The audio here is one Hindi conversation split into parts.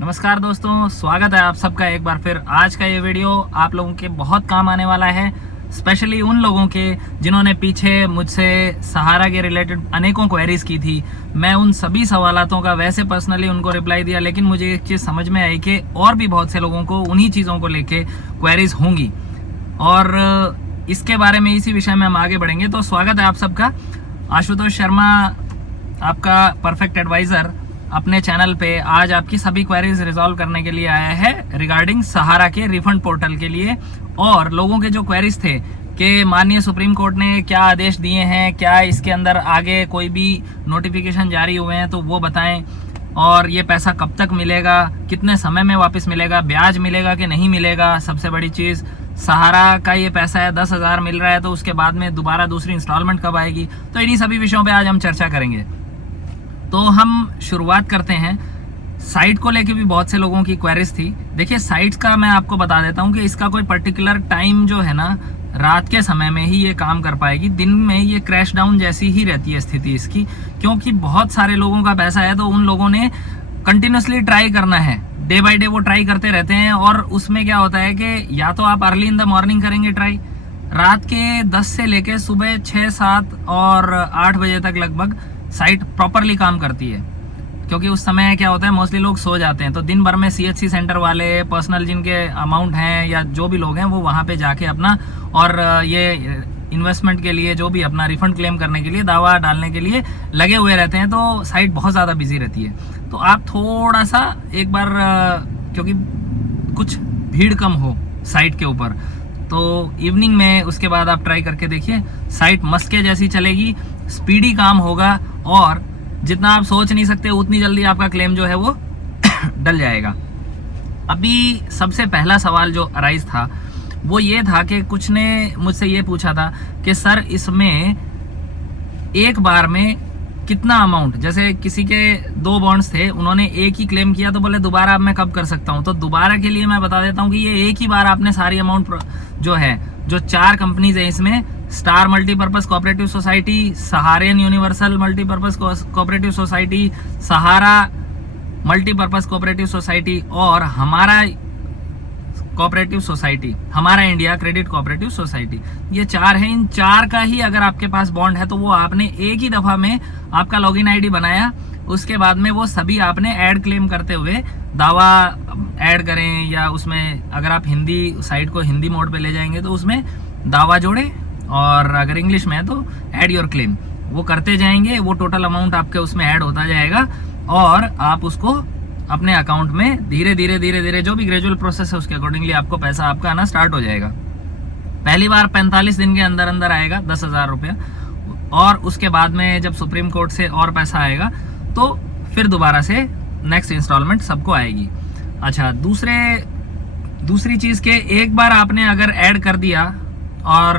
नमस्कार दोस्तों, स्वागत है आप सबका एक बार फिर। आज का ये वीडियो आप लोगों के बहुत काम आने वाला है, स्पेशली उन लोगों के जिन्होंने पीछे मुझसे सहारा के रिलेटेड अनेकों क्वेरीज की थी। मैं उन सभी सवालों का वैसे पर्सनली उनको रिप्लाई दिया, लेकिन मुझे एक चीज़ समझ में आई कि और भी बहुत से लोगों को उन्हीं चीज़ों को लेके क्वेरीज होंगी और इसके बारे में इसी विषय में हम आगे बढ़ेंगे। तो स्वागत है आप सबका। आशुतोष शर्मा, आपका परफेक्ट एडवाइज़र, अपने चैनल पे आज आपकी सभी क्वेरीज रिजॉल्व करने के लिए आया है रिगार्डिंग सहारा के रिफंड पोर्टल के लिए। और लोगों के जो क्वेरीज थे कि माननीय सुप्रीम कोर्ट ने क्या आदेश दिए हैं, क्या इसके अंदर आगे कोई भी नोटिफिकेशन जारी हुए हैं तो वो बताएं, और ये पैसा कब तक मिलेगा, कितने समय में वापस मिलेगा, ब्याज मिलेगा कि नहीं मिलेगा, सबसे बड़ी चीज़ सहारा का ये पैसा है 10,000 मिल रहा है तो उसके बाद में दोबारा दूसरी इंस्टॉलमेंट कब आएगी। तो इन्हीं सभी विषयों पे आज हम चर्चा करेंगे। तो हम शुरुआत करते हैं। साइट को लेके भी बहुत से लोगों की क्वेरीज थी। देखिए, साइट्स का मैं आपको बता देता हूँ कि इसका कोई पर्टिकुलर टाइम जो है ना, रात के समय में ही ये काम कर पाएगी। दिन में ये क्रैश डाउन जैसी ही रहती है स्थिति इसकी, क्योंकि बहुत सारे लोगों का पैसा है तो उन लोगों ने कंटिन्यूसली ट्राई करना है, डे बाय डे वो ट्राई करते रहते हैं। और उसमें क्या होता है कि या तो आप अर्ली इन द मॉर्निंग करेंगे ट्राई, रात के 10 से लेके सुबह 6, 7 और 8 बजे तक लगभग साइट प्रॉपरली काम करती है, क्योंकि उस समय क्या होता है मोस्टली लोग सो जाते हैं। तो दिन भर में सीएचसी सेंटर वाले, पर्सनल जिनके अमाउंट हैं या जो भी लोग हैं वो वहाँ पे जाके अपना और ये इन्वेस्टमेंट के लिए जो भी अपना रिफंड क्लेम करने के लिए, दावा डालने के लिए लगे हुए रहते हैं। तो साइट बहुत ज़्यादा बिजी रहती है। तो आप थोड़ा सा एक बार, क्योंकि कुछ भीड़ कम हो साइट के ऊपर, तो इवनिंग में उसके बाद आप ट्राई करके देखिए। साइट मस्के जैसी चलेगी, स्पीडी काम होगा और जितना आप सोच नहीं सकते उतनी जल्दी आपका क्लेम जो है वो डल जाएगा। अभी सबसे पहला सवाल जो अराइज था वो ये था कि कुछ ने मुझसे ये पूछा था कि सर इसमें एक बार में कितना अमाउंट, जैसे किसी के 2 बॉन्ड्स थे, उन्होंने एक ही क्लेम किया तो बोले दोबारा अब मैं कब कर सकता हूं। तो दोबारा के लिए मैं बता देता हूं कि ये एक ही बार आपने सारी अमाउंट जो है, जो 4 कंपनीज है इसमें, star multipurpose cooperative society, Saharayan universal multipurpose cooperative society, Sahara multipurpose cooperative society और Hamara cooperative society, Hamara India credit cooperative society, ये 4 है। इन 4 का ही अगर आपके पास बॉन्ड है तो वो आपने एक ही दफा में आपका लॉगिन आईडी बनाया, उसके बाद में वो सभी आपने ऐड क्लेम करते हुए दावा ऐड करें, या उसमें अगर आप हिंदी साइट को हिंदी मोड पे ले जाएंगे तो उसमें दावा जोड़े, और अगर इंग्लिश में है तो ऐड योर क्लेम, वो करते जाएंगे। वो टोटल अमाउंट आपके उसमें ऐड होता जाएगा और आप उसको अपने अकाउंट में धीरे धीरे जो भी ग्रेजुअल प्रोसेस है उसके अकॉर्डिंगली आपको पैसा आपका आना स्टार्ट हो जाएगा। पहली बार 45 दिन के अंदर अंदर आएगा 10,000 रुपया, और उसके बाद में जब सुप्रीम कोर्ट से और पैसा आएगा तो फिर दोबारा से नेक्स्ट इंस्टॉलमेंट सबको आएगी। अच्छा, दूसरी चीज़ के एक बार आपने अगर ऐड कर दिया और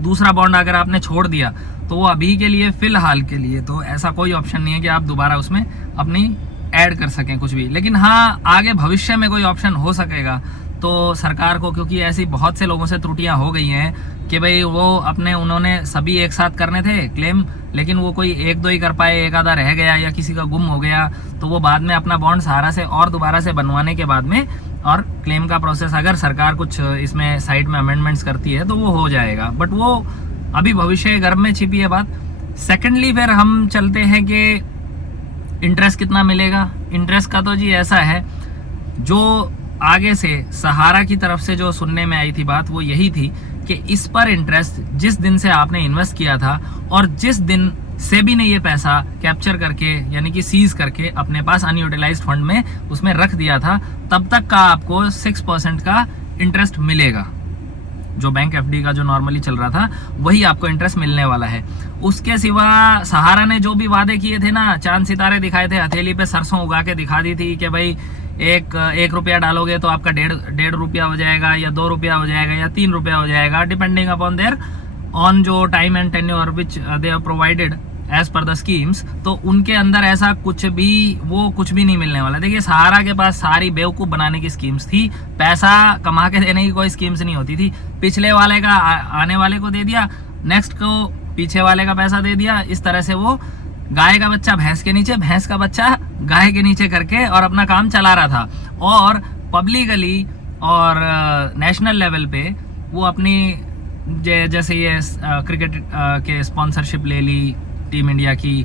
दूसरा बॉन्ड अगर आपने छोड़ दिया तो वो अभी के लिए, फिलहाल के लिए तो ऐसा कोई ऑप्शन नहीं है कि आप दोबारा उसमें अपनी ऐड कर सकें कुछ भी। लेकिन हाँ, आगे भविष्य में कोई ऑप्शन हो सकेगा तो सरकार को, क्योंकि ऐसी बहुत से लोगों से त्रुटियां हो गई हैं कि भाई वो उन्होंने सभी एक साथ करने थे क्लेम, लेकिन वो कोई 1-2 ही कर पाए, एक आधा रह गया या किसी का गुम हो गया, तो वो बाद में अपना बॉन्ड सहारा से और दोबारा से बनवाने के बाद में और क्लेम का प्रोसेस अगर सरकार कुछ इसमें साइड में अमेंडमेंट्स करती है तो वो हो जाएगा। बट वो अभी भविष्य गर्भ में छिपी है बात। सेकेंडली फिर हम चलते हैं कि इंटरेस्ट कितना मिलेगा। इंटरेस्ट का तो जी ऐसा है, जो आगे से सहारा की तरफ से जो सुनने में आई थी बात वो यही थी कि इस पर इंटरेस्ट जिस दिन से आपने इन्वेस्ट किया था और जिस दिन सेबी ने ये पैसा कैप्चर करके, यानी कि सीज करके अपने पास अनयूटिलाइज्ड फंड में उसमें रख दिया था, तब तक का आपको 6% का इंटरेस्ट मिलेगा। जो बैंक एफडी का जो नॉर्मली चल रहा था वही आपको इंटरेस्ट मिलने वाला है। उसके सिवा सहारा ने जो भी वादे किए थे ना, चांद सितारे दिखाए थे, हथेली पे सरसों उगा के दिखा दी थी कि भाई एक रुपया डालोगे तो आपका 1.5 रुपया हो जाएगा, या 2 रुपया हो जाएगा, या 3 रुपया हो जाएगा, डिपेंडिंग अपॉन देयर ऑन जो time and tenure which they have provided as per the schemes. तो उनके अंदर ऐसा कुछ भी नहीं मिलने वाला। देखिए, सहारा के पास सारी बेवकूफ बनाने की स्कीम्स थी, पैसा कमा के देने की कोई स्कीम्स नहीं होती थी। पिछले वाले का आने वाले को दे दिया, नेक्स्ट को पीछे वाले का पैसा दे दिया, इस तरह से वो गाय का बच्चा भैंस के नीचे, भैंस का बच्चा गाय के नीचे करके और अपना काम चला रहा था। और पब्लिकली और नेशनल लेवल पे वो अपनी जैसे ये क्रिकेट के स्पॉन्सरशिप ले ली, टीम इंडिया की,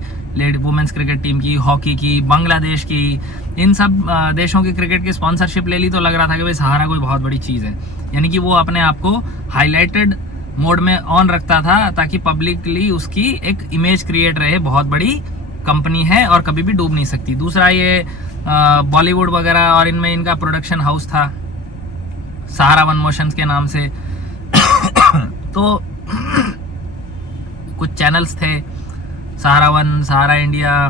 वुमेन्स क्रिकेट टीम की, हॉकी की, बांग्लादेश की, इन सब देशों की क्रिकेट की स्पॉन्सरशिप ले ली। तो लग रहा था कि भाई सहारा कोई बहुत बड़ी चीज़ है, यानी कि वो अपने आप को हाईलाइटेड मोड में ऑन रखता था ताकि पब्लिकली उसकी एक इमेज क्रिएट रहे, बहुत बड़ी कंपनी है और कभी भी डूब नहीं सकती। दूसरा ये बॉलीवुड वगैरह और इनमें इनका प्रोडक्शन हाउस था सहारा वन मोशंस के नाम से। तो कुछ चैनल्स थे, सहारा वन, सहारा इंडिया,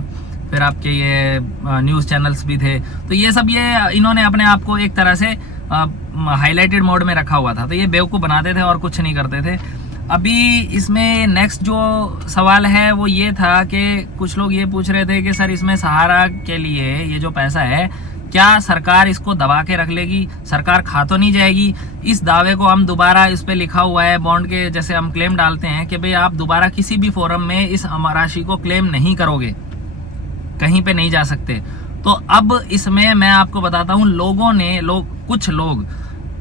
फिर आपके ये न्यूज़ चैनल्स भी थे। तो ये सब ये इन्होंने अपने आप को एक तरह से हाईलाइटेड मोड में रखा हुआ था। तो ये बेवकूफ़ बनाते थे और कुछ नहीं करते थे। अभी इसमें नेक्स्ट जो सवाल है वो ये था कि कुछ लोग ये पूछ रहे थे कि सर इसमें सहारा के लिए ये जो पैसा है क्या सरकार इसको दबा के रख लेगी, सरकार खा तो नहीं जाएगी? इस दावे को हम दोबारा, इस पे लिखा हुआ है बॉन्ड के, जैसे हम क्लेम डालते हैं कि भाई आप दोबारा किसी भी फोरम में इस राशि को क्लेम नहीं करोगे, कहीं पे नहीं जा सकते। तो अब इसमें मैं आपको बताता हूँ, कुछ लोग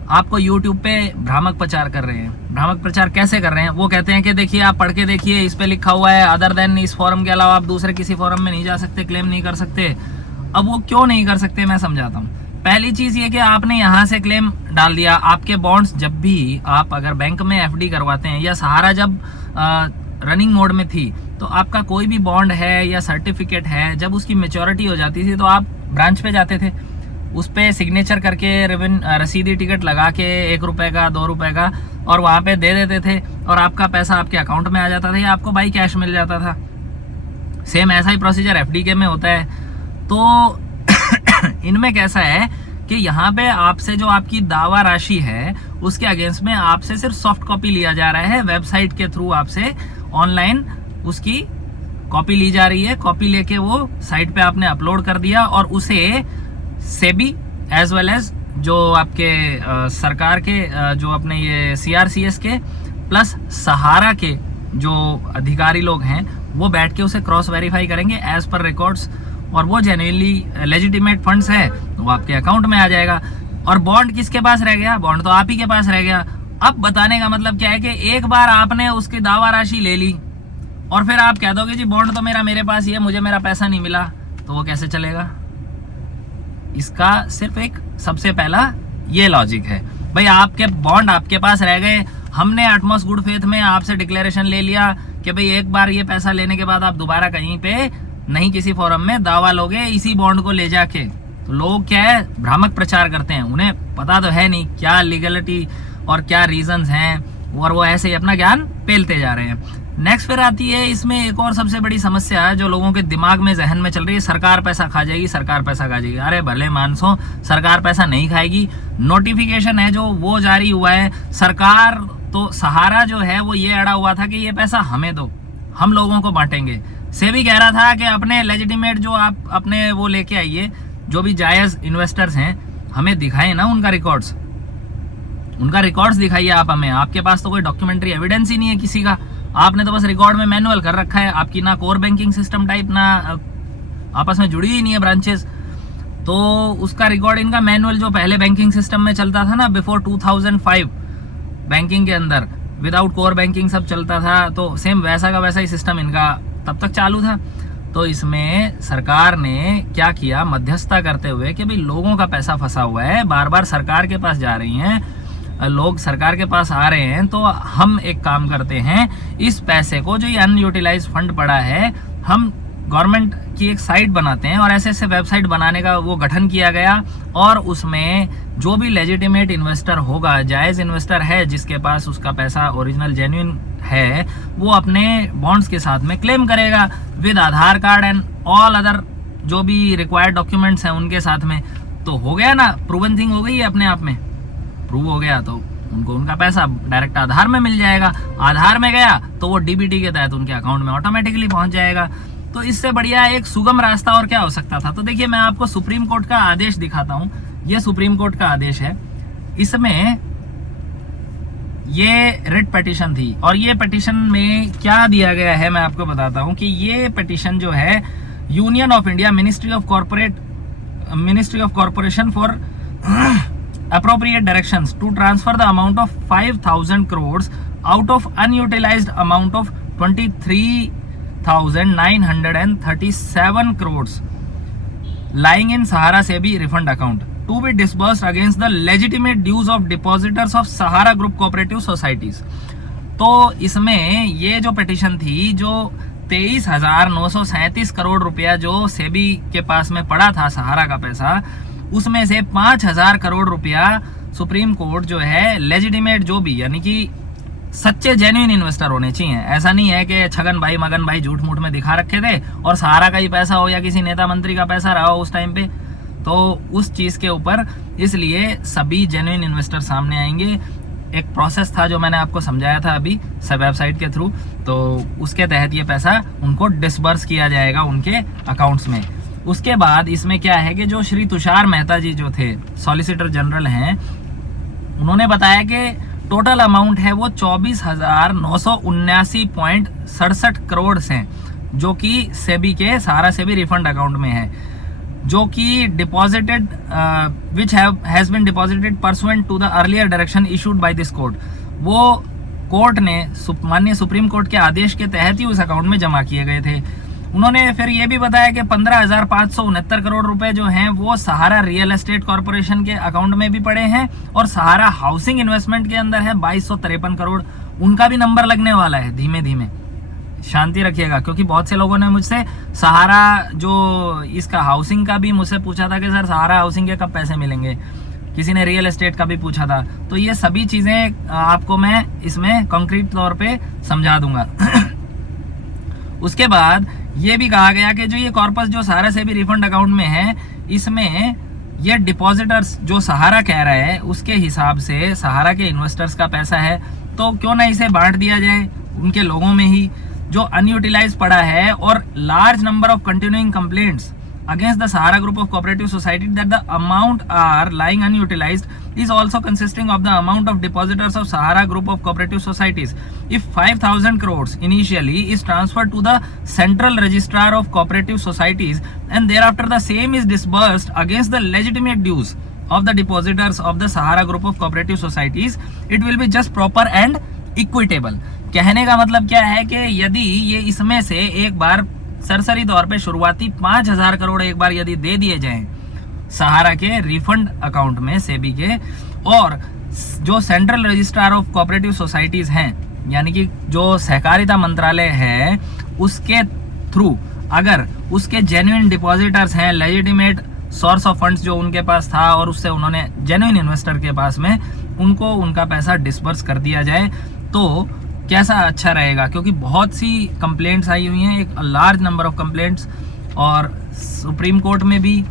आपको YouTube पे भ्रामक प्रचार कर रहे हैं। भ्रामक प्रचार कैसे कर रहे हैं? वो कहते हैं कि देखिए आप पढ़ के देखिए, इस पे लिखा हुआ है अदर देन, इस फोरम के अलावा आप दूसरे किसी फोरम में नहीं जा सकते, क्लेम नहीं कर सकते। अब वो क्यों नहीं कर सकते मैं समझाता हूँ। पहली चीज ये कि आपने यहाँ से क्लेम डाल दिया, आपके बॉन्ड्स जब भी आप अगर बैंक में FD करवाते हैं, या सहारा जब रनिंग मोड में थी तो आपका कोई भी बॉन्ड है या सर्टिफिकेट है, जब उसकी मेच्योरिटी हो जाती थी तो आप ब्रांच पे जाते थे, उस पर सिग्नेचर करके रसीदी टिकट लगा के 1 रुपए का 2 रुपए का और वहाँ पे दे देते थे और आपका पैसा आपके अकाउंट में आ जाता था या आपको बाई कैश मिल जाता था। सेम ऐसा ही प्रोसीजर FD के में होता है। तो इनमें कैसा है कि यहाँ पे आपसे जो आपकी दावा राशि है उसके अगेंस्ट में आपसे सिर्फ सॉफ्ट कॉपी लिया जा रहा है, वेबसाइट के थ्रू आपसे ऑनलाइन उसकी कॉपी ली जा रही है। कॉपी लेके वो साइट पे आपने अपलोड कर दिया और उसे सेबी एज वेल एज जो आपके सरकार के जो अपने ये CRCS के प्लस सहारा के जो अधिकारी लोग हैं वो बैठ के उसे क्रॉस वेरीफाई करेंगे एज पर रिकॉर्ड्स, और वो जेन्युइनली लेजिटिमेट फंड्स है वो आपके अकाउंट में आ जाएगा। और बॉन्ड किसके पास रह गया? बॉन्ड तो आप ही के पास रह गया। अब बताने का मतलब क्या है कि एक बार आपने उसकी दावा राशि ले ली और फिर आप कह दोगे जी बॉन्ड तो मेरे पास ही है, मुझे मेरा पैसा नहीं मिला, तो वो कैसे चलेगा? इसका सिर्फ एक सबसे पहला ये लॉजिक है, भाई आपके बॉन्ड आपके पास रह गए, हमने एटमॉस गुड फेथ में आपसे डिक्लेरेशन ले लिया कि भाई एक बार ये पैसा लेने के बाद आप दोबारा कहीं पे नहीं किसी फोरम में दावा लोगे इसी बॉन्ड को ले जाके। तो लोग क्या है, भ्रामक प्रचार करते हैं, उन्हें पता तो है नहीं क्या लीगलिटी और क्या रीजंस हैं, और वो ऐसे ही अपना ज्ञान पेलते जा रहे हैं। नेक्स्ट फिर आती है इसमें एक और सबसे बड़ी समस्या है जो लोगों के दिमाग में, जहन में चल रही है, सरकार पैसा खा जाएगी, सरकार पैसा खा जाएगी। अरे भले मानसो, सरकार पैसा नहीं खाएगी। नोटिफिकेशन है जो वो जारी हुआ है, सरकार तो सहारा जो है वो ये अड़ा हुआ था कि ये पैसा हमें दो, हम लोगों को बांटेंगे। सेबी कह रहा था कि अपने लेजिटिमेट जो आप अपने वो लेके आइए, जो भी जायज इन्वेस्टर्स हैं हमें दिखाएं ना उनका रिकॉर्ड्स, उनका रिकॉर्ड्स दिखाइए आप हमें। आपके पास तो कोई डॉक्यूमेंट्री एविडेंस ही नहीं है किसी का, आपने तो बस रिकॉर्ड में मैनुअल कर रखा है। आपकी ना कोर बैंकिंग सिस्टम टाइप, ना आपस में जुड़ी ही नहीं है ब्रांचेस, तो उसका रिकॉर्ड इनका मैनुअल जो पहले बैंकिंग सिस्टम में चलता था ना, बिफोर 2005 बैंकिंग के अंदर विदाउट कोर बैंकिंग सब चलता था, तो सेम वैसा का वैसा ही सिस्टम इनका तब तक चालू था। तो इसमें सरकार ने क्या किया, मध्यस्थता करते हुए कि भाई लोगों का पैसा फंसा हुआ है, बार बार सरकार के पास जा रही हैं, लोग सरकार के पास आ रहे हैं, तो हम एक काम करते हैं, इस पैसे को जो ये अनयूटिलाइज फंड पड़ा है, हम गवर्नमेंट की एक साइट बनाते हैं। और ऐसे ऐसे वेबसाइट बनाने का वो गठन किया गया, और उसमें जो भी लेजिटिमेट इन्वेस्टर होगा, जायज़ इन्वेस्टर है जिसके पास उसका पैसा ओरिजिनल जेन्युइन है, वो अपने बॉन्ड्स के साथ में क्लेम करेगा with Aadhaar card and all other जो भी रिक्वायर्ड डॉक्यूमेंट्स हैं उनके साथ में। तो हो गया ना, प्रूवन थिंग हो गई है, अपने आप में प्रूव हो गया, तो उनको उनका पैसा डायरेक्ट आधार में मिल जाएगा। आधार में गया तो वो DBT के तहत उनके अकाउंट में ऑटोमेटिकली पहुंच जाएगा। तो इससे बढ़िया एक सुगम रास्ता और क्या हो सकता था? तो देखिए मैं आपको सुप्रीम कोर्ट का आदेश दिखाता हूं। ये सुप्रीम कोर्ट का आदेश है, इसमें ये रिट पिटीशन थी। और ये पिटीशन में क्या दिया गया है मैं आपको बताता हूं कि ये पिटीशन जो है union of India ministry of corporation for appropriate directions to transfer the amount of 5,000 crores out of unutilized amount of 23,937 crores lying in Sahara SEBI refund account to be disbursed against the legitimate dues of depositors of Sahara Group Cooperative Societies। तो इसमें ये जो पिटीशन थी, जो 23,937 करोड़ रुपया जो सेबी के पास में पड़ा था सहारा का पैसा, उसमें से 5,000 करोड़ रुपया सुप्रीम कोर्ट जो है लेजिटिमेट, जो भी यानी कि सच्चे जेन्युइन इन्वेस्टर होने चाहिए। ऐसा नहीं है कि छगन भाई मगन भाई झूठ मूठ में दिखा रखे थे और सहारा का ही पैसा हो या किसी नेता मंत्री का पैसा रहा हो उस टाइम पे, तो उस चीज के ऊपर इसलिए सभी जेन्युइन इन्वेस्टर सामने आएंगे। एक प्रोसेस था जो मैंने आपको समझाया था अभी सब वेबसाइट के थ्रू, तो उसके तहत ये पैसा उनको डिसबर्स किया जाएगा उनके अकाउंट्स में। उसके बाद इसमें क्या है कि जो श्री तुषार मेहता जी जो थे सॉलिसिटर जनरल हैं, उन्होंने बताया कि टोटल अमाउंट है वो 24,979.67 करोड़ हैं, जो कि सेबी के सहारा सेबी रिफंड अकाउंट में है, जो कि deposited which has been deposited pursuant to the earlier direction issued by this court. वो कोर्ट ने माननीय सुप्रीम कोर्ट के आदेश के तहत ही उस अकाउंट में जमा किए गए थे। उन्होंने फिर ये भी बताया कि 15,569 करोड़ रुपए जो हैं वो सहारा रियल एस्टेट कॉर्पोरेशन के अकाउंट में भी पड़े हैं और सहारा हाउसिंग इन्वेस्टमेंट के अंदर है 2,253 करोड़, उनका भी नंबर लगने वाला है। धीमे धीमे शांति रखिएगा, क्योंकि बहुत से लोगों ने मुझसे सहारा जो इसका हाउसिंग का भी मुझसे पूछा था कि सर सहारा हाउसिंग के कब पैसे मिलेंगे, किसी ने रियल एस्टेट का भी पूछा था। तो ये सभी चीजें आपको मैं इसमें कॉन्क्रीट तौर पे समझा दूंगा। उसके बाद ये भी कहा गया कि जो ये कॉर्पस जो सहारा से भी रिफंड अकाउंट में है, इसमें ये डिपॉजिटर्स जो सहारा कह रहा है उसके हिसाब से सहारा के इन्वेस्टर्स का पैसा है, तो क्यों ना इसे बांट दिया जाए उनके लोगों में ही जो अनयूटिलाइज पड़ा है। और large number of continuing complaints against the Sahara Group of Cooperative Society that the amount are lying unutilized is also consisting of the amount of depositors of Sahara Group of Cooperative Societies. If 5,000 crores initially is transferred to the Central Registrar of Cooperative Societies and thereafter the same is disbursed against the legitimate dues of the depositors of the Sahara Group of Cooperative Societies, it will be just proper and equitable। कहने का मतलब क्या है कि यदि ये इसमें से एक बार सरसरी तौर पे शुरुआती 5,000 करोड़ एक बार यदि दे दिए जाएं सहारा के रिफंड अकाउंट में सेबी के, और जो central registrar of cooperative societies हैं यानी कि जो सहकारिता मंत्रालय है उसके थ्रू अगर उसके जेन्युइन डिपॉजिटर्स हैं, लेजिटिमेट सोर्स ऑफ फंड्स जो उनके पास था और उससे उन्होंने जेन्युइन इन्वेस्टर के पास में उनको उनका पैसा डिस्बर्स कर दिया जाए, तो कैसा अच्छा रहेगा। क्योंकि बहुत सी कंप्लेंट्स आई हुई हैं, एक लार्ज नंबर ऑफ कंप्लेंट्स, और सुप्रीम कोर्ट में भी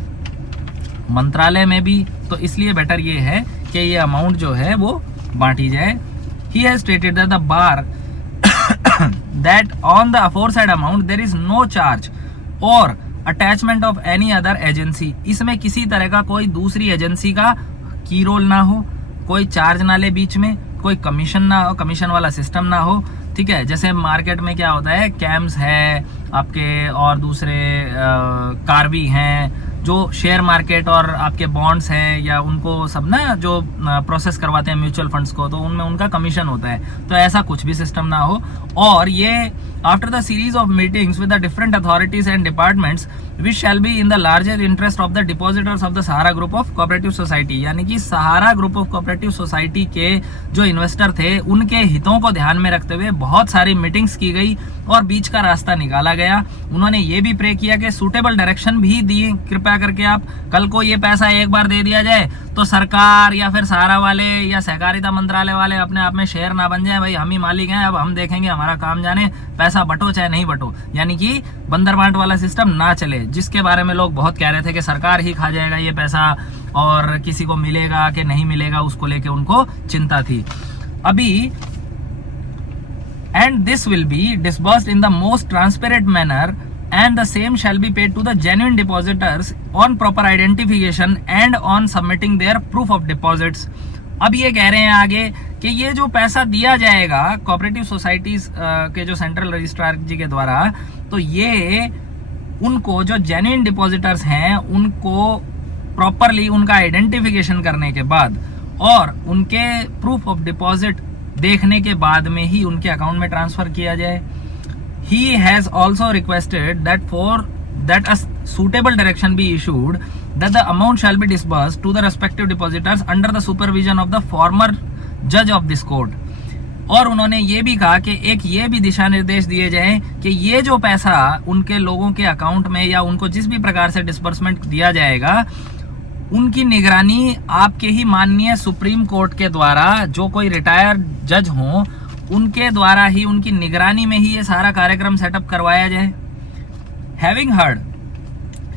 मंत्रालय में भी, तो इसलिए बेटर ये है कि ये अमाउंट जो है वो बांटी जाए। He has stated that the bar that on the aforesaid amount there is no charge और attachment of any other agency. इसमें किसी तरह का कोई दूसरी एजेंसी का की रोल ना हो, कोई चार्ज ना ले बीच में, कोई कमीशन ना हो, कमीशन वाला सिस्टम ना हो। ठीक है, जैसे मार्केट में क्या होता है, कैम्स है आपके और दूसरे कार्वी हैं जो शेयर मार्केट और आपके बॉन्ड्स हैं या उनको सब ना जो प्रोसेस करवाते हैं म्यूचुअल फंड्स को, तो उनमें उनका कमीशन होता है। तो ऐसा कुछ भी सिस्टम ना हो। और ये after the series of meetings with the different authorities and departments which shall be in the larger interest of the depositors of the Sahara group of cooperative society, यानी कि सहारा ग्रुप ऑफ कोऑपरेटिव सोसाइटी के जो इन्वेस्टर थे उनके हितों को ध्यान में रखते हुए बहुत सारी मीटिंग्स की गई और बीच का रास्ता निकाला गया। उन्होंने ये भी प्रे किया कि सूटेबल डायरेक्शन भी दी, कृपया करके आप कल को ये पैसा एक बार दे दिया जाए तो सरकार या फिर सहारा वाले या सहकारिता मंत्रालय वाले अपने आप में शेयर ना बन जाए, भाई हम ही मालिक हैं, अब हम देखेंगे, हमारा काम जाने, पैसा बटो चाहे नहीं बटो, यानी कि बंदर बांट वाला सिस्टम ना चले, जिसके बारे में लोग बहुत कह रहे थे कि सरकार ही खा जाएगा ये पैसा और किसी को मिलेगा कि नहीं मिलेगा उसको लेके उनको चिंता थी। अभी and this will be disbursed in the most transparent manner and the same shall be paid to the genuine depositors on proper identification and on submitting their proof of deposits। अब ये कह रहे हैं आगे कि ये जो पैसा दिया जाएगा कोऑपरेटिव सोसाइटीज के जो सेंट्रल रजिस्ट्रार जी के द्वारा, तो ये उनको जो जेन्युइन डिपॉजिटर्स हैं उनको प्रॉपरली उनका आइडेंटिफिकेशन करने के बाद और उनके प्रूफ ऑफ डिपॉजिट देखने के बाद में ही उनके अकाउंट में ट्रांसफर किया जाए। He has also requested that a suitable direction be issued that the amount shall be disbursed to the respective depositors under the supervision of the former judge of this court। और उन्होंने ये भी कहा कि एक ये भी दिशा निर्देश दिए जाएं कि ये जो पैसा उनके लोगों के अकाउंट में या उनको जिस भी प्रकार से डिस्बर्समेंट दिया जाएगा, उनकी निगरानी आपके ही माननीय सुप्रीम कोर्ट के द्वारा, जो कोई रिटायर्ड जज हों उनके द्वारा ही, उनकी निगरानी में ही ये सारा कार्यक्रम सेटअप करवाया जाए। हैविंग हर्ड,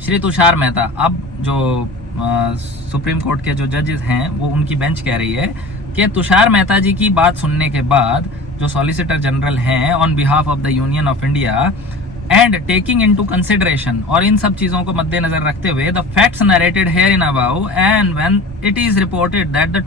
श्री तुषार मेहता, अब जो सुप्रीम कोर्ट के जो जजेस हैं वो उनकी बेंच कह रही है कि तुषार मेहता जी की बात सुनने के बाद, जो सॉलिसिटर जनरल हैं on behalf of the union of India, and taking into consideration, और इन सब चीजों को मद्देनजर रखते हुए, the facts narrated here in above and when it is reported that the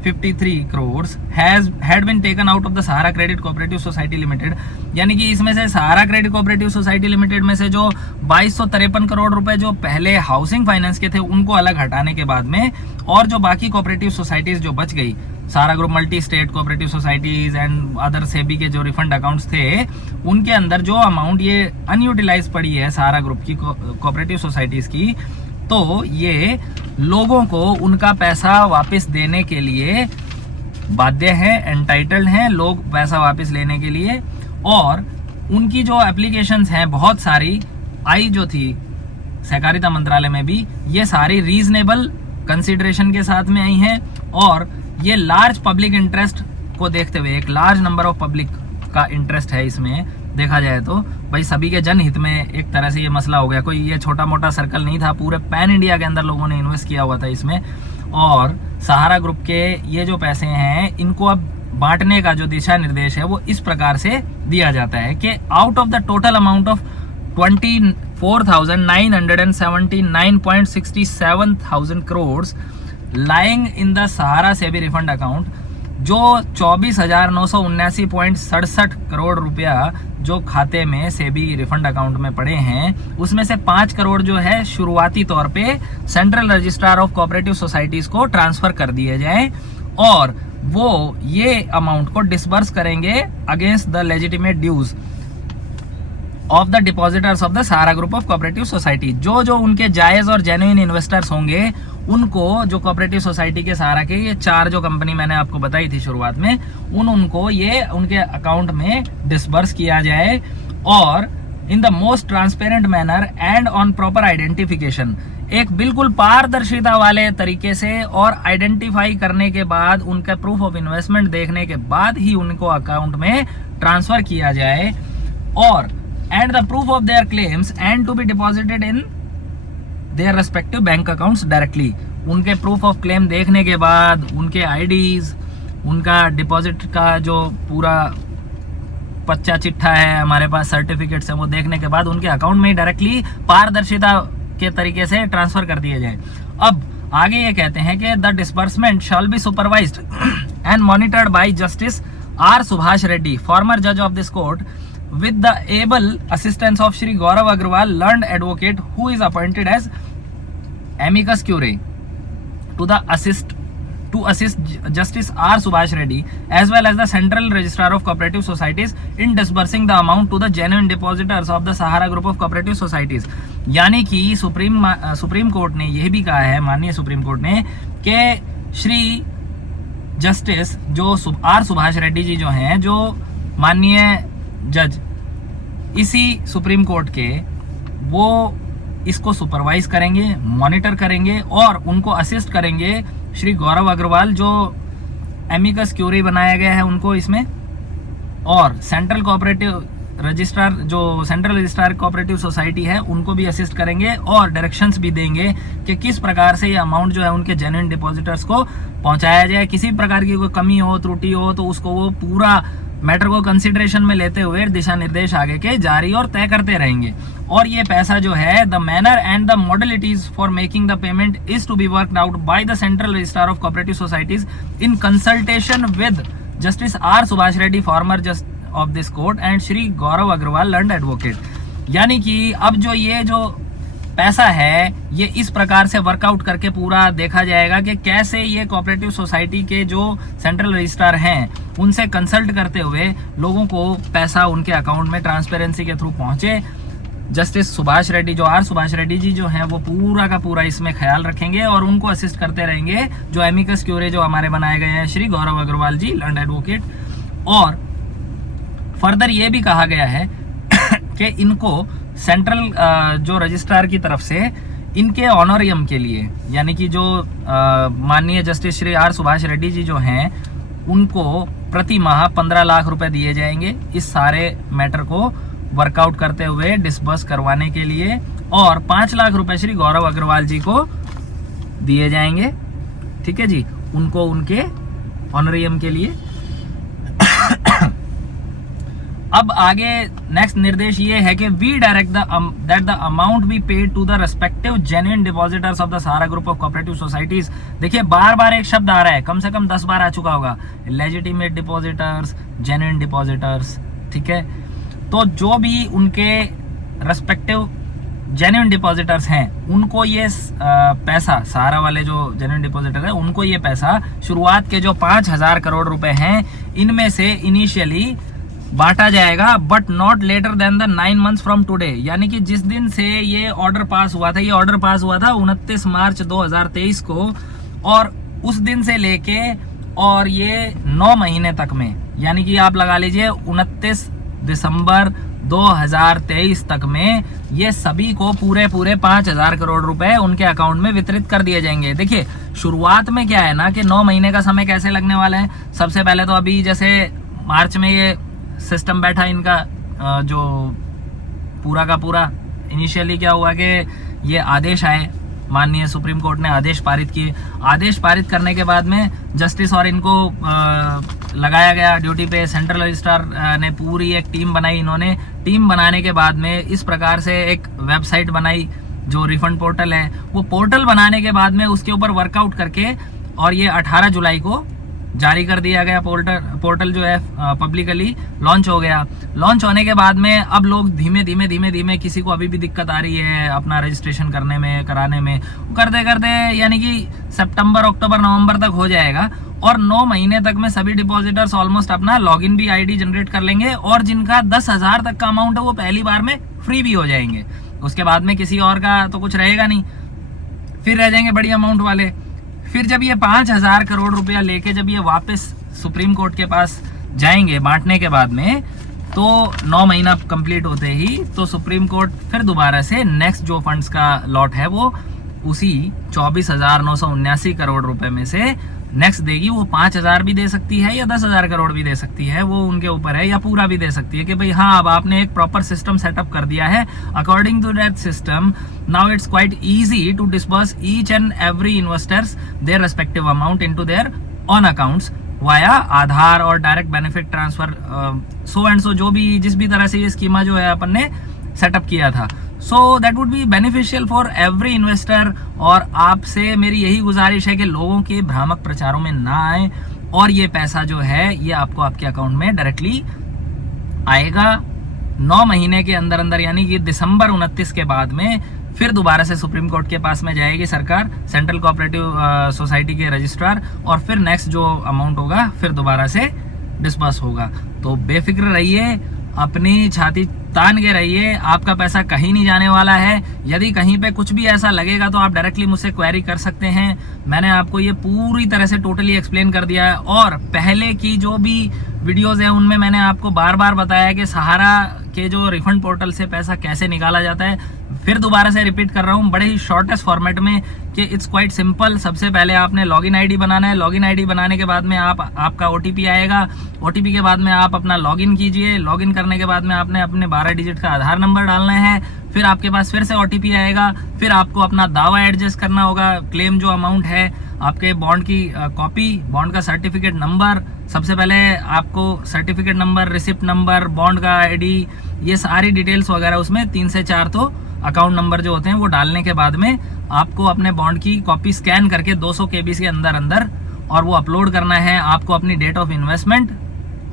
2253 crores had been taken out of the Sahara credit cooperative society limited, यानी कि इसमें से सहारा क्रेडिट कोऑपरेटिव सोसाइटी लिमिटेड में से जो 2253 करोड़ रुपए जो पहले हाउसिंग फाइनेंस के थे उनको अलग हटाने के बाद में, और जो बाकी कोऑपरेटिव सोसाइटीज जो बच गई, Sahara group multi state cooperative societies and other SEBI के जो रिफंड अकाउंट्स थे, उनके अंदर जो अमाउंट ये अनयूटिलाइज पड़ी है सहारा ग्रुप की कोऑपरेटिव सोसाइटीज की, तो ये लोगों को उनका पैसा वापस देने के लिए बाध्य है, एंटाइटल्ड हैं लोग पैसा वापस लेने के लिए। और उनकी जो एप्लीकेशंस हैं बहुत सारी आई जो थी सहकारिता मंत्रालय में भी, ये सारी रीजनेबल कंसिडरेशन के साथ में आई हैं, और ये लार्ज पब्लिक इंटरेस्ट को देखते हुए, एक लार्ज नंबर ऑफ पब्लिक का इंटरेस्ट है इसमें देखा जाए तो, भाई सभी के जनहित में एक तरह से ये मसला हो गया, कोई ये छोटा मोटा सर्कल नहीं था, पूरे पैन इंडिया के अंदर लोगों ने इन्वेस्ट किया हुआ था इसमें। और सहारा ग्रुप के ये जो पैसे हैं इनको अब बांटने का जो दिशा निर्देश है वो इस प्रकार से दिया जाता है कि out of the total amount of 24,979.67 crores lying in the Sahara SEBI refund account, जो 24,979.67 करोड़ रुपया जो खाते में सेबी रिफंड अकाउंट में पड़े हैं, उसमें से 5 करोड़ जो है शुरुआती तौर पे central registrar of cooperative societies को ट्रांसफर कर दिए जाएं, और वो ये अमाउंट को डिसबर्स करेंगे against the legitimate dues of the depositors of the Sahara group of cooperative society. जो जो उनके जायज और जेन्युइन इन्वेस्टर्स होंगे उनको, जो कोऑपरेटिव सोसाइटी के सहारा के ये 4 जो कंपनी मैंने आपको बताई थी शुरुआत में, उनको ये उनके अकाउंट में डिसबर्स किया जाए, और in the most transparent manner and on proper identification, एक बिल्कुल पारदर्शिता वाले तरीके से और आइडेंटिफाई करने के बाद, उनका प्रूफ ऑफ इन्वेस्टमेंट देखने के बाद ही उनको अकाउंट में ट्रांसफर किया जाए, और and the proof of their claims and to be deposited in their respective bank accounts directly. उनके प्रूफ ऑफ क्लेम देखने के बाद, उनके आईडीज, उनका डिपॉजिट का जो पूरा पच्चा चिट्ठा है हमारे पास, सर्टिफिकेट्स है, वो देखने के बाद उनके अकाउंट में डायरेक्टली पारदर्शिता के तरीके से ट्रांसफर कर दिए जाए। अब आगे ये कहते हैं कि the disbursement shall be supervised and monitored by justice R Subhash Reddy, former जज of this court, with the able assistance of Shri Gaurav Agrawal, learned advocate who is appointed as amicus curiae to assist Justice R. Subhash Reddy as well as the Central Registrar of Cooperative Societies in disbursing the amount to the genuine depositors of the Sahara Group of Cooperative Societies। यानी कि सुप्रीम कोर्ट ने यह भी कहा है, माननीय सुप्रीम कोर्ट ने, कि श्री जस्टिस जो आर सुभाष रेड्डी जी जो हैं, जो माननीय जज इसी सुप्रीम कोर्ट के, वो इसको सुपरवाइज करेंगे, मॉनिटर करेंगे और उनको असिस्ट करेंगे। श्री गौरव अग्रवाल जो एमिकस क्यूरी बनाया गया है उनको इसमें, और सेंट्रल कोऑपरेटिव रजिस्ट्रार, जो सेंट्रल रजिस्ट्रार कोऑपरेटिव सोसाइटी है, उनको भी असिस्ट करेंगे और डायरेक्शंस भी देंगे कि किस प्रकार से ये अमाउंट जो है उनके जेन्युइन डिपॉजिटर्स को पहुंचाया जाए। किसी प्रकार की कोई कमी हो, त्रुटि हो, तो उसको वो पूरा मैटर को कंसिडरेशन में लेते हुए दिशा निर्देश आगे के जारी और तय करते रहेंगे। और ये पैसा जो है, the manner and the modalities for making the payment is to be worked out by the central registrar of cooperative societies in consultation with justice R Subhash Reddy, former just of this court, and Shri Gaurav Agarwal, learned advocate. यानी कि अब ये जो पैसा है ये इस प्रकार से वर्कआउट करके पूरा देखा जाएगा कि कैसे ये कोऑपरेटिव सोसाइटी के जो सेंट्रल रजिस्ट्रार हैं उनसे कंसल्ट करते हुए लोगों को पैसा उनके अकाउंट में ट्रांसपेरेंसी के थ्रू पहुंचे। जस्टिस सुभाष रेड्डी, जो आर सुभाष रेड्डी जी जो हैं, वो पूरा का पूरा इसमें ख्याल रखेंगे और उनको असिस्ट करते रहेंगे जो एमिकस क्यूरे जो हमारे बनाए गए हैं, श्री गौरव अग्रवाल जी, लर्नड एडवोकेट। और फर्दर ये भी कहा गया है कि इनको सेंट्रल जो रजिस्ट्रार की तरफ से इनके ऑनोरियम के लिए, यानी कि जो माननीय जस्टिस श्री आर सुभाष रेड्डी जी जो हैं उनको प्रति माह 15 लाख रुपए दिए जाएंगे इस सारे मैटर को वर्कआउट करते हुए डिस्बर्स करवाने के लिए, और 5 लाख रुपए श्री गौरव अग्रवाल जी को दिए जाएंगे। ठीक है जी, उनको उनके ऑनोरियम के लिए। अब आगे नेक्स्ट निर्देश ये है कि we direct that the amount be paid to the respective genuine depositors of the Sahara group of cooperative societies. देखिए बार बार एक शब्द आ रहा है, कम से कम 10 बार आ चुका होगा, लेजिटिमेट डिपॉजिटर्स, जेन्युइन डिपॉजिटर्स। ठीक है, तो जो भी उनके रेस्पेक्टिव जेन्युइन डिपॉजिटर्स हैं उनको ये पैसा, सहारा वाले जो जेन्युइन डिपॉजिटर है उनको ये पैसा शुरुआत के जो 5,000 करोड़ रुपए हैं इनमें से इनिशियली बांटा जाएगा, but not later than the 9 months from today. यानी कि जिस दिन से ये ऑर्डर पास हुआ था, ये ऑर्डर पास हुआ था 29 मार्च 2023 को, और उस दिन से लेके और ये 9 महीने तक में, यानी कि आप लगा लीजिए 29 दिसंबर 2023 तक में ये सभी को पूरे 5,000 करोड़ रुपए उनके अकाउंट में वितरित कर दिए जाएंगे। देखिए शुरुआत में क्या है ना कि 9 महीने का समय कैसे लगने वाला है। सबसे पहले तो अभी जैसे मार्च में ये सिस्टम बैठा इनका, जो पूरा का पूरा इनिशियली क्या हुआ कि ये आदेश आए, माननीय सुप्रीम कोर्ट ने आदेश पारित किए। आदेश पारित करने के बाद में जस्टिस और इनको लगाया गया ड्यूटी पे। सेंट्रल रजिस्ट्रार ने पूरी एक टीम बनाई। इन्होंने टीम बनाने के बाद में इस प्रकार से एक वेबसाइट बनाई जो रिफंड पोर्टल है। वो पोर्टल बनाने के बाद में उसके ऊपर वर्कआउट करके और ये 18 जुलाई को जारी कर दिया गया। पोर्टल जो है पब्लिकली लॉन्च हो गया। लॉन्च होने के बाद में अब लोग धीमे धीमे किसी को अभी भी दिक्कत आ रही है अपना रजिस्ट्रेशन करने में, कराने में, करते करते यानी कि सितंबर, अक्टूबर, नवंबर तक हो जाएगा और 9 महीने तक में सभी डिपॉजिटर्स ऑलमोस्ट अपना लॉगिन भी आईडी जनरेट कर लेंगे और जिनका 10,000 तक का अमाउंट है वो पहली बार में फ्री भी हो जाएंगे। उसके बाद में किसी और का तो कुछ रहेगा नहीं, फिर रह जाएंगे बड़ी अमाउंट वाले। फिर जब ये 5,000 करोड़ रुपया लेके जब ये वापस सुप्रीम कोर्ट के पास जाएंगे बांटने के बाद में, तो 9 महीना कंप्लीट होते ही तो सुप्रीम कोर्ट फिर दोबारा से नेक्स्ट जो फंड्स का लॉट है वो उसी 24,979 करोड़ रुपए में से नेक्स्ट देगी। वो 5,000 भी दे सकती है या 10,000 करोड़ भी दे सकती है, वो उनके ऊपर है, या पूरा भी दे सकती है कि भाई हाँ अब आपने एक प्रॉपर सिस्टम सेटअप कर दिया है। According to that system now it's quite easy to disburse each and every investors their respective amount into their on accounts via Aadhaar और direct benefit transfer, so and so, जो भी जिस भी तरह से ये स्कीमा जो है अपन ने सेटअप किया था। So that would be beneficial for every investor. और आपसे मेरी यही गुजारिश है कि लोगों के भ्रामक प्रचारों में ना आए और ये पैसा जो है ये आपको आपके अकाउंट में डायरेक्टली आएगा 9 महीने के अंदर अंदर, यानी कि दिसंबर 29 के बाद में फिर दोबारा से सुप्रीम कोर्ट के पास में जाएगी सरकार, सेंट्रल कोऑपरेटिव सोसाइटी के रजिस्ट्रार, और फिर नेक्स्ट जो अमाउंट होगा फिर दोबारा से डिस्बर्स होगा। तो बेफिक्र रहिए, अपनी छाती तान के रहिए, आपका पैसा कहीं नहीं जाने वाला है। यदि कहीं पे कुछ भी ऐसा लगेगा तो आप डायरेक्टली मुझसे क्वेरी कर सकते हैं। मैंने आपको ये पूरी तरह से टोटली एक्सप्लेन कर दिया है और पहले की जो भी वीडियोस हैं उनमें मैंने आपको बार बार बताया कि सहारा के जो रिफंड पोर्टल से पैसा कैसे निकाला जाता है। फिर दोबारा से रिपीट कर रहा हूँ बड़े ही शॉर्टेस्ट फॉर्मेट में कि इट्स क्वाइट सिंपल। सबसे पहले आपने लॉगिन आईडी बनाना है। लॉगिन आईडी बनाने के बाद में आपका ओटीपी आएगा। ओटीपी के बाद में आप अपना लॉगिन कीजिए। लॉगिन करने के बाद में आपने अपने 12 डिजिट का आधार नंबर डालना है। फिर आपके पास फिर से ओटीपी आएगा। फिर आपको अपना दावा एडजस्ट करना होगा, क्लेम जो अमाउंट है, आपके बॉन्ड की कॉपी, बॉन्ड का सर्टिफिकेट नंबर, सबसे पहले आपको certificate number, receipt number, bond का आईडी, ये सारी डिटेल्स वगैरह उसमें 3 से 4 तो अकाउंट नंबर जो होते हैं वो डालने के बाद में आपको अपने बॉन्ड की कॉपी स्कैन करके 200 KB के अंदर और वो अपलोड करना है। आपको अपनी डेट ऑफ इन्वेस्टमेंट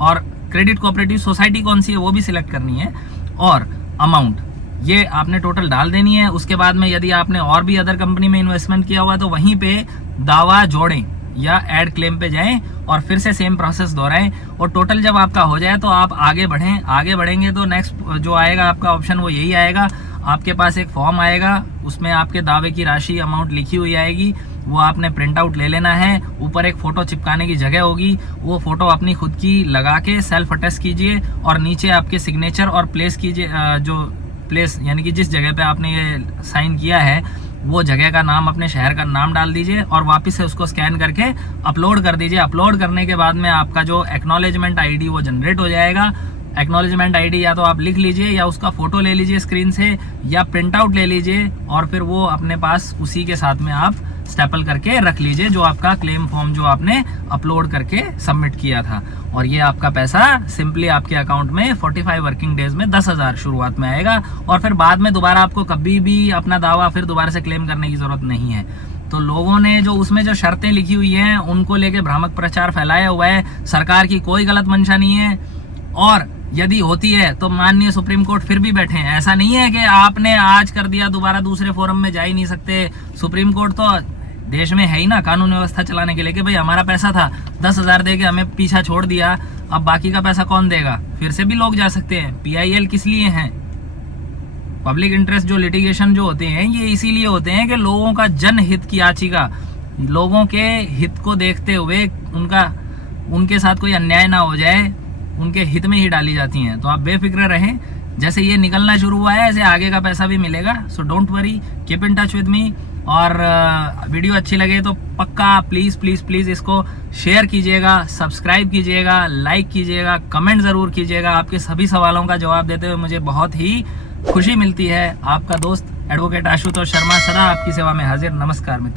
और क्रेडिट कोऑपरेटिव सोसाइटी कौन सी है वो भी सिलेक्ट करनी है, और अमाउंट ये आपने टोटल डाल देनी है। उसके बाद में यदि आपने और भी अदर कंपनी में इन्वेस्टमेंट किया हुआ है तो वहीं पे दावा जोड़ें या ऐड क्लेम पे जाएं और फिर से सेम प्रोसेस दोहराएं, और टोटल जब आपका हो जाए तो आप आगे बढ़ें। आगे बढ़ेंगे तो नेक्स्ट जो आएगा आपका ऑप्शन वो यही आएगा, आपके पास एक फॉर्म आएगा, उसमें आपके दावे की राशि अमाउंट लिखी हुई आएगी, वो आपने प्रिंट आउट ले लेना है। ऊपर एक फोटो चिपकाने की जगह होगी, वो फोटो अपनी खुद की लगा के सेल्फ अटेस्ट कीजिए और नीचे आपके सिग्नेचर और प्लेस कीजिए, जो प्लेस यानी कि जिस जगह पे आपने ये साइन किया है वो जगह का नाम, अपने शहर का नाम डाल दीजिए और वापस से उसको स्कैन करके अपलोड कर दीजिए। अपलोड करने के बाद में आपका जो एक्नॉलेजमेंट आईडी वो जनरेट हो जाएगा। एक्नॉलेजमेंट आईडी या तो आप लिख लीजिए या उसका फोटो ले लीजिए स्क्रीन से या प्रिंट आउट ले लीजिए और फिर वो अपने पास उसी के साथ में आप स्टेपल करके रख लीजिए, जो आपका क्लेम फॉर्म जो आपने अपलोड करके सबमिट किया था। और ये आपका पैसा सिंपली आपके अकाउंट में 45 वर्किंग डेज में 10,000 शुरुआत में आएगा, और फिर बाद में दोबारा आपको कभी भी अपना दावा फिर दोबारा से क्लेम करने की जरूरत नहीं है। तो लोगों ने जो उसमें जो शर्तें लिखी हुई हैं उनको लेके भ्रामक प्रचार फैलाया हुआ है। सरकार की कोई गलत मंशा नहीं है, और यदि होती है तो माननीय सुप्रीम कोर्ट फिर भी बैठे हैं। ऐसा नहीं है कि आपने आज कर दिया दोबारा दूसरे फोरम में जा ही नहीं सकते। सुप्रीम कोर्ट तो देश में है ही ना कानून व्यवस्था चलाने के लिए कि भाई हमारा पैसा था, 10,000 दे के हमें पीछा छोड़ दिया, अब बाकी का पैसा कौन देगा। फिर से भी लोग जा सकते हैं। PIL किस लिए हैं? पब्लिक इंटरेस्ट जो लिटिगेशन जो होते हैं ये इसीलिए होते हैं कि लोगों का जनहित की याचिका, लोगों के हित को देखते हुए उनके साथ कोई अन्याय ना हो जाए, उनके हित में ही डाली जाती हैं। तो आप बेफिक्र रहें, जैसे ये निकलना शुरू हुआ है ऐसे आगे का पैसा भी मिलेगा। So don't worry, keep in touch with me. और वीडियो अच्छी लगे तो पक्का प्लीज़ प्लीज़ प्लीज़ इसको शेयर कीजिएगा, सब्सक्राइब कीजिएगा, लाइक कीजिएगा, कमेंट ज़रूर कीजिएगा। आपके सभी सवालों का जवाब देते हुए मुझे बहुत ही खुशी मिलती है। आपका दोस्त एडवोकेट आशुतोष शर्मा सदा आपकी सेवा में हाजिर। नमस्कार मित्र।